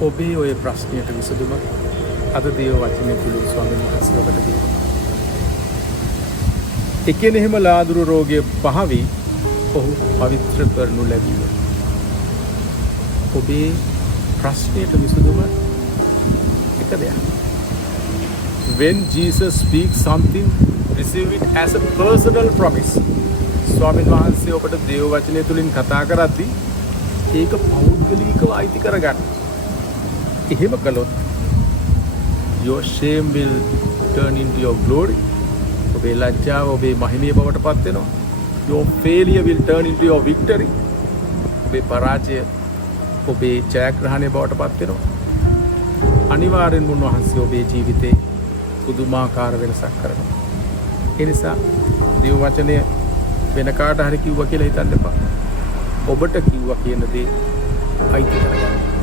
ඔබේ ඔය ප්‍රශ්නයට විසඳුම අද දේව වචනය තුළින් ස්වාමීන් වහන්සේ ඔබට දෙනවා. ඒ කියන්නේ එහෙම ලාදුරු රෝගය පහවි ඔහු පවිත්‍ර කරනු ලැබීම. ඔබේ ප්‍රශ්නයට විසඳුම එක දෙයක්. When Jesus speaks something, receive it as a personal promise. ස්වාමීන් වහන්සේ ඔබට දේව වචනය තුළින් කතා කරද්දී ඒක පෞද්ගලිකව අයිති කරගන්න. එහෙම කළොත් your shame will turn into your glory. ඔබේ ලැජ්ජාව ඔබේ මහිමය බවට පත් වෙනවා. Your failure will turn into your victory. ඔබේ පරාජය ඔබේ ජයග්‍රහණය බවට පත් වෙනවා. අනිවාර්යෙන්ම උන්වහන්සේ ඔබේ ජීවිතේ පුදුමාකාර වෙනසක් කරනවා. ඒ නිසා දේව වචනය වෙන කාට හරි කිව්වා කියලා හිතන්න එපා. ඔබට කිව්වා කියන දේ අයිති කරගන්න.